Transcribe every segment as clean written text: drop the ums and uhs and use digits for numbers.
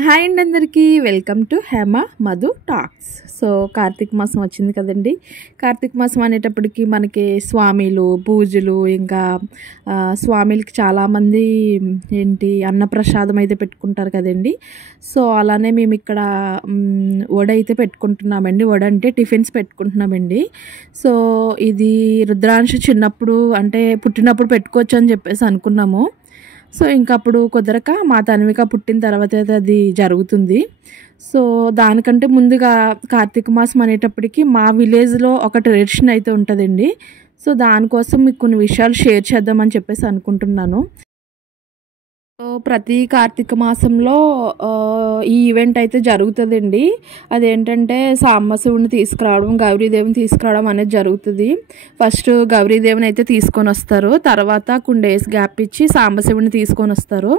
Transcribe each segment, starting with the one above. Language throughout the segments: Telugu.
హాయ్ అండి అందరికీ welcome to Hema Madhu talks. So Kartika మాసం వచ్చింది కదండి. కార్తీక మాసం అనేటప్పటికి మనకి స్వామిలు పూజలు ఇంకా స్వామిలకి చాలామంది అన్నప్రసాదం అయితే పెట్టుకుంటారు కదండి. సో అలానే మేము ఇక్కడ వడ అయితే పెట్టుకుంటున్నామండి. వడ అంటే టిఫిన్స్ పెట్టుకుంటున్నామండి. సో ఇది రుద్రాంశ చిన్నప్పుడు అంటే పుట్టినప్పుడు పెట్టుకోవచ్చు అని చెప్పేసి అనుకున్నాము. సో ఇంకా అప్పుడు కుదరక మా తన్విక పుట్టిన తర్వాత అది జరుగుతుంది. సో దానికంటే ముందుగా కార్తీక మాసం అనేటప్పటికి మా విలేజ్లో ఒక ట్రెడిషన్ అయితే ఉంటుందండి. సో దానికోసం మీకు కొన్ని విషయాలు షేర్ చేద్దామని చెప్పేసి అనుకుంటున్నాను. ప్రతి కార్తీక మాసంలో ఈ ఈవెంట్ అయితే జరుగుతుందండి. అదేంటంటే సాంబశివుని తీసుకురావడం, గౌరీదేవిని తీసుకురావడం అనేది జరుగుతుంది. ఫస్ట్ గౌరీదేవిని అయితే తీసుకొని వస్తారు, తర్వాత కొన్ని డేస్ గ్యాప్ ఇచ్చి సాంబశివుని తీసుకొని వస్తారు.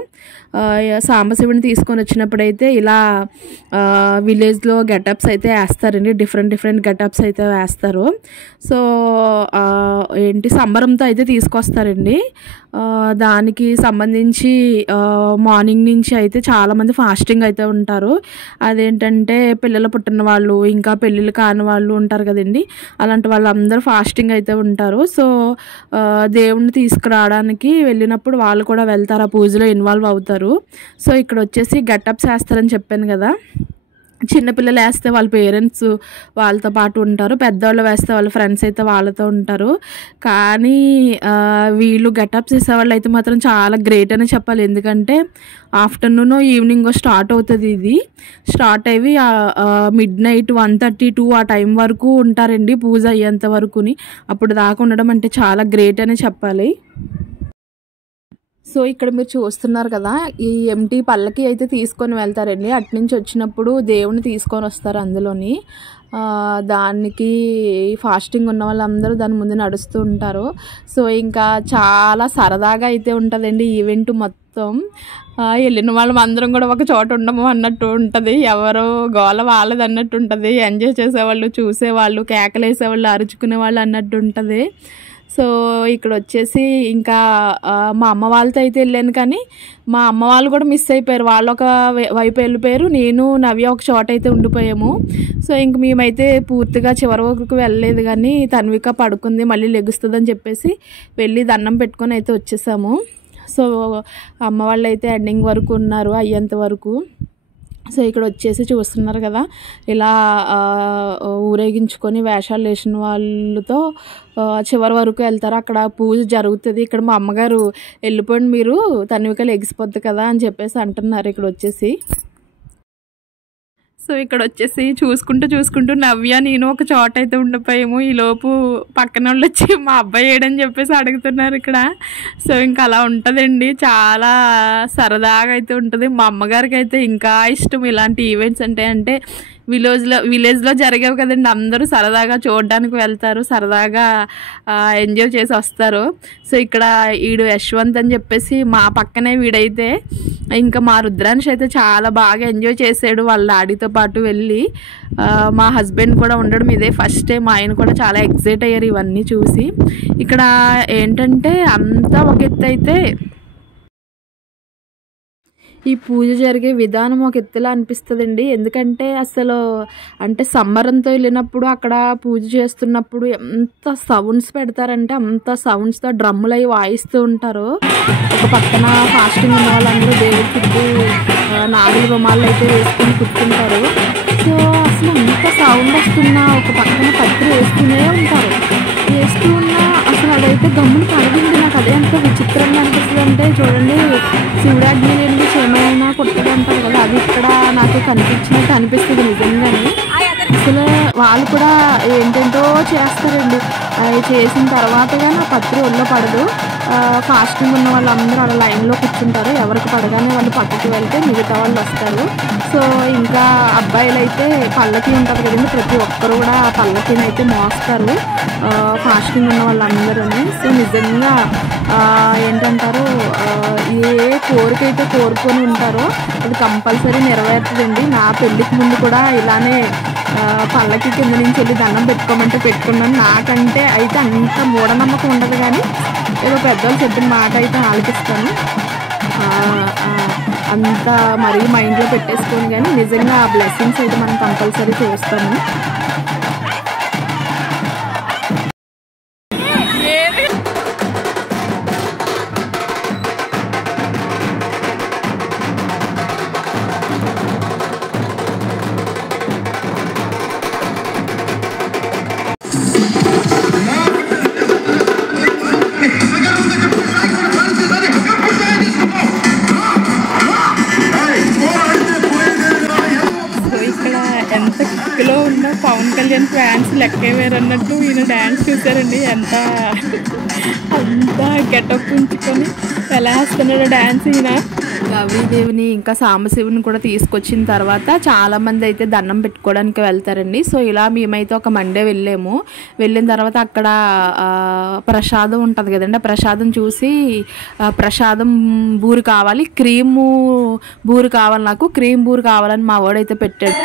సాంబశివుని తీసుకొని వచ్చినప్పుడైతే ఇలా విలేజ్లో గెటప్స్ అయితే వేస్తారండి. డిఫరెంట్ గెటప్స్ అయితే వేస్తారు. సో సంబరంతో అయితే తీసుకొస్తారండి. దానికి సంబంధించి మార్నింగ్ నుంచి అయితే చాలామంది ఫాస్టింగ్ అయితే ఉంటారు. అదేంటంటే పిల్లలు పుట్టిన వాళ్ళు ఇంకా పెళ్ళిళ్ళు కాని వాళ్ళు ఉంటారు కదండి, అలాంటి వాళ్ళందరూ ఫాస్టింగ్ అయితే ఉంటారు. సో దేవుణ్ణి తీసుకురావడానికి వెళ్ళినప్పుడు వాళ్ళు కూడా వెళ్తారు, ఆ పూజలో ఇన్వాల్వ్ అవుతారు. సో ఇక్కడ వచ్చేసి గెటప్స్ వేస్తారని చెప్పాను కదా. చిన్నపిల్లలు వేస్తే వాళ్ళ పేరెంట్స్ వాళ్ళతో పాటు ఉంటారు, పెద్దవాళ్ళు వేస్తే వాళ్ళ ఫ్రెండ్స్ అయితే వాళ్ళతో ఉంటారు. కానీ వీళ్ళు గెటప్స్ వేసేవాళ్ళు అయితే మాత్రం చాలా గ్రేట్ అని చెప్పాలి. ఎందుకంటే ఆఫ్టర్నూన్ ఈవినింగ్ స్టార్ట్ అవుతుంది. ఇది స్టార్ట్ అయ్యి మిడ్-నైట్ 1:32 ఆ టైం వరకు ఉంటారండి పూజ అయ్యేంత వరకుని. అప్పుడు దాకా ఉండడం అంటే చాలా గ్రేట్ అని చెప్పాలి. సో ఇక్కడ మీరు చూస్తున్నారు కదా, ఈ ఎంటీ పల్లకి అయితే తీసుకొని వెళ్తారండి. అట్నుంచి వచ్చినప్పుడు దేవుని తీసుకొని వస్తారు అందులోని. దానికి ఫాస్టింగ్ ఉన్న వాళ్ళందరూ దాని ముందు నడుస్తూ ఉంటారు. సో ఇంకా చాలా సరదాగా అయితే ఉంటుందండి ఈవెంట్ మొత్తం. వెళ్ళిన వాళ్ళం అందరం కూడా ఒక చోట ఉండము అన్నట్టు ఉంటుంది. ఎవరో గోల వాళ్ళది అన్నట్టు ఉంటుంది. ఎంజాయ్ చేసేవాళ్ళు, చూసేవాళ్ళు, కేకలేసేవాళ్ళు, అరుచుకునే వాళ్ళు అన్నట్టు ఉంటుంది. సో ఇక్కడ వచ్చేసి ఇంకా మా అమ్మ వాళ్ళతో అయితే వెళ్ళాను, కానీ మా అమ్మ వాళ్ళు కూడా మిస్ అయిపోయారు. వాళ్ళు ఒక వైపు వెళ్ళిపోయారు, నేను నవ్య ఒక చోట అయితే ఉండిపోయాము. సో ఇంక మేమైతే పూర్తిగా చివరి వరకు వెళ్ళలేదు, కానీ తన్విక పడుకుంది, మళ్ళీ లెగుస్తుందని చెప్పేసి వెళ్ళి దండం పెట్టుకొని అయితే వచ్చేసాము. సో అమ్మ వాళ్ళు అయితే ఎండింగ్ వరకు ఉన్నారు, అయ్యేంత వరకు. సో ఇక్కడ వచ్చేసి చూస్తున్నారు కదా, ఇలా ఊరేగించుకొని వేషాలు వేసిన వాళ్ళతో చివరి వరకు వెళ్తారు. అక్కడ పూజ జరుగుతుంది. ఇక్కడ మా అమ్మగారు వెళ్ళిపోండి మీరు, తన్విక లెగిసిపోద్ది కదా అని చెప్పేసి అంటున్నారు ఇక్కడ వచ్చేసి. సో ఇక్కడ వచ్చేసి చూసుకుంటూ నవ్య నేను ఒక చోట అయితే ఉండిపోయాము. ఈలోపు పక్కన వాళ్ళు వచ్చి మా అబ్బాయి ఏడని చెప్పేసి అడుగుతున్నారు ఇక్కడ. సో ఇంకా అలా ఉంటుందండి, చాలా సరదాగా అయితే ఉంటుంది. మా అమ్మగారికి అయితే ఇంకా ఇష్టం ఇలాంటి ఈవెంట్స్ అంటే విలేజ్లో జరిగేవి కదండి. అందరూ సరదాగా చూడడానికి వెళ్తారు, సరదాగా ఎంజాయ్ చేసి వస్తారు. సో ఇక్కడ వీడు యశ్వంత్ అని చెప్పేసి మా పక్కనే వీడైతే ఇంకా మా రుద్రాంశ్ అయితే చాలా బాగా ఎంజాయ్ చేసాడు వాళ్ళ డాడీతో పాటు వెళ్ళి. మా హస్బెండ్ కూడా ఉండడం ఇదే ఫస్ట్ టైం. ఆయన కూడా చాలా ఎక్సైట్ అయ్యారు ఇవన్నీ చూసి. ఇక్కడ ఏంటంటే అంతా ఒక ఎత్తు అయితే ఈ పూజ జరిగే విధానం ఒక ఎత్తులా అనిపిస్తుందండి. ఎందుకంటే అసలు సంబరంతో వెళ్ళినప్పుడు అక్కడ పూజ చేస్తున్నప్పుడు ఎంత సౌండ్స్ పెడతారంటే అంత సౌండ్స్తో డ్రమ్ములు అవి వాయిస్తూ ఉంటారు. ఒక పక్కన ఫాస్టింగ్ ఉన్న వాళ్ళందరూ దేవుడి చుట్టూ నాలుగు రుమాలు అయితే వేసుకొని కూర్చుంటారు. సో అసలు ఎంత సౌండ్ వస్తున్నా ఒక పక్కన పత్రి వేస్తూనే ఉంటారు. వేస్తూ ఉన్నా అసలు అదైతే గమ్మును కలిగింది. నాకు అదే అంత విచిత్రంగా అనిపిస్తుంది. అంటే చూడండి, శివుడాజ్ఞ వెళ్ళి ఏమైనా కొట్టడం అంటారు కదా, అది ఇక్కడ నాకు కనిపించినట్టు అనిపిస్తుంది నిజంగానే. అసలు వాళ్ళు కూడా ఏంటంటో చేస్తారండి. అది చేసిన తర్వాత కానీ ఆ పత్రి ఒళ్ళో పడదు. ఫాస్టింగ్ ఉన్న వాళ్ళందరూ అలా లైన్లో కూర్చుంటారు. ఎవరికి పడగానే వాళ్ళు పక్కకి వెళ్తే మిగతా వాళ్ళు వస్తారు. సో ఇంకా అబ్బాయిలు అయితే పల్లకి ఉంటుంది కదండి, ప్రతి ఒక్కరు కూడా ఆ పల్లకిని అయితే మోస్తారు ఫాస్టింగ్ ఉన్న వాళ్ళందరూ. సో నిజంగా ఏంటంటారు, ఏ కోరికైతే కోరుకొని ఉంటారో అది కంపల్సరీ నెరవేరుతుందండి. నా పెళ్ళికి ముందు కూడా ఇలానే పల్లకి కింద నుంచి వెళ్ళి దండం పెట్టుకోమంటే పెట్టుకున్నాను. నాకంటే అయితే అంత మూఢనమ్మకం ఉండదు, కానీ ఏదో పెద్దవాళ్ళు చెప్పిన మాట అయితే ఆలోచిస్తాను. అంతా మరీ మైండ్లో పెట్టేసుకొని, కానీ నిజంగా ఆ బ్లెస్సింగ్స్ అయితే మనం కంపల్సరీ చూస్తాము. లో ఉన్న పవన్ కళ్యాణ్ ఫ్యాన్స్ లెక్కే వేరన్నట్టు ఈయన డ్యాన్స్ చూసారండి. అంతా గెటప్ ఉంచుకొని ఎలా వేస్తున్నాడు డ్యాన్స్ ఈయన. గౌరీదేవిని ఇంకా సాంబశివుని కూడా తీసుకొచ్చిన తర్వాత చాలామంది అయితే దండం పెట్టుకోవడానికి వెళ్తారండి. సో ఇలా మేమైతే ఒక మండే వెళ్ళిన తర్వాత అక్కడ ప్రసాదం ఉంటుంది కదండి, ఆ ప్రసాదం చూసి ప్రసాదం బూరు కావాలి, క్రీము బూరు కావాలి, నాకు క్రీమ్ బూరు కావాలని మా వాడైతే పెట్టాడు.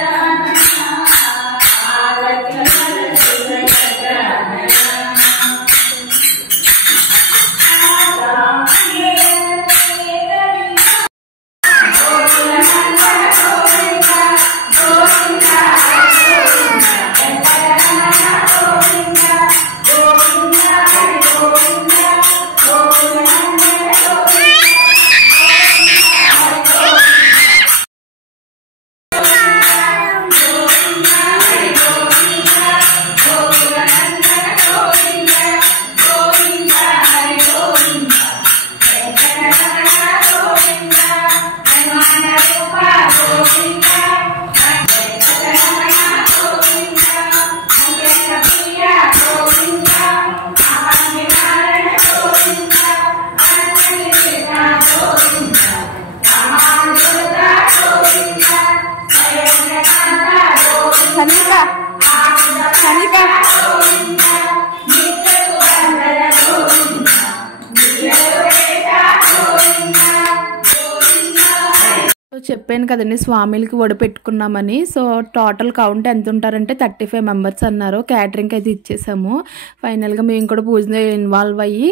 చెప్పాను కదండి స్వామిలకి వడపెట్టుకున్నామని. సో టోటల్ కౌంట్ ఎంత ఉంటారంటే 35 మెంబర్స్ అన్నారు. క్యాటరింగ్కి అయితే ఇచ్చేసాము. ఫైనల్గా మేము కూడా పూజలో ఇన్వాల్వ్ అయ్యి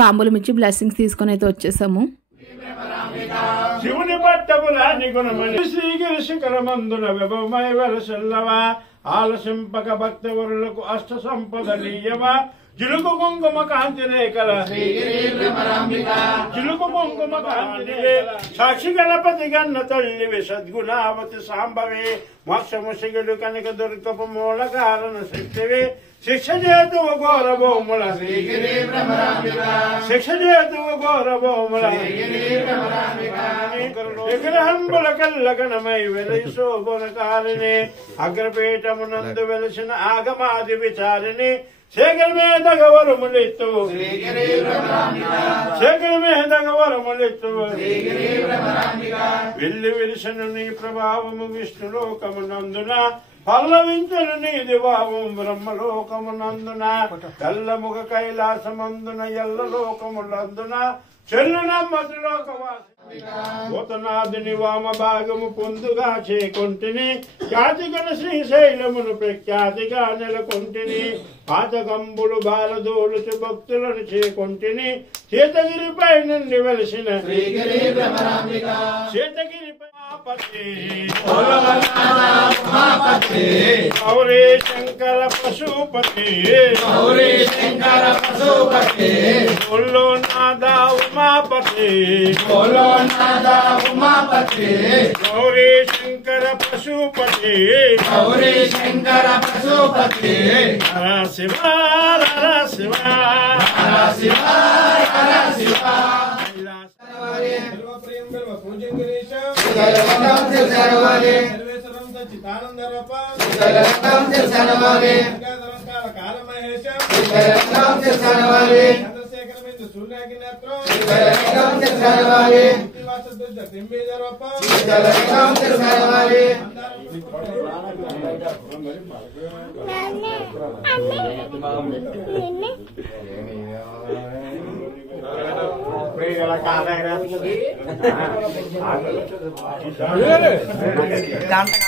తాంబూలం ఇచ్చి బ్లెస్సింగ్స్ తీసుకొని అయితే వచ్చేసాము. శివుని పట్టములాని గుణమని శ్రీగిరి శిఖరమందున విభవమై వెలసెల్లవా ఆలసింపక భక్తవరులకు అష్ట సంపదలీయవా జిలుకు కుంకుమ కాంతి రేఖల జిలుకు కుంకుమ కాంతి సాక్షి గణపతి గన్న తల్లివి సద్గుణావతి సాంబవి మోక్షము సిగుడు కనుక దుర్గపు మూల కారణ శక్తివి శిక్ష చేతువు ఘోర భూముల శిక్ష చేతువు ఘోర భూముల విగ్రహంబుల కల్లగణమై వెలయి శోభన కాలిని అగ్రపీఠమునందు వెలసిన ఆగమాది విచారిని శేఖర మీద వరములిత్తు శేఖర మీద వరములిత్తు విల్లి విరిసను నీ ప్రభావము విష్ణులోకమునందున పల్లవించను నీ దివావం బ్రహ్మలోకమునందున తెల్లముఖ కైలాసమందున ఎల్ల లోకములందున చెల్లునమ్మతిలోకవాసి భూతనాథుని వామ భాగము పొందుగా చేకొంటిని ఖ్యాతిగల శ్రీశైలమును ప్రఖ్యాతిగా నెలకొంటిని పాతకంబులు బాలదోలుచు భక్తులను చేకొంటిని చేతగిరిపై నుండి వెలిసిన చేతగిరిపై గౌరీ శంకర పశుపతి బోలో నాదా ఉమాపతి గౌరీ శంకర పశుపతి హర శివ హర శివ Ganteng.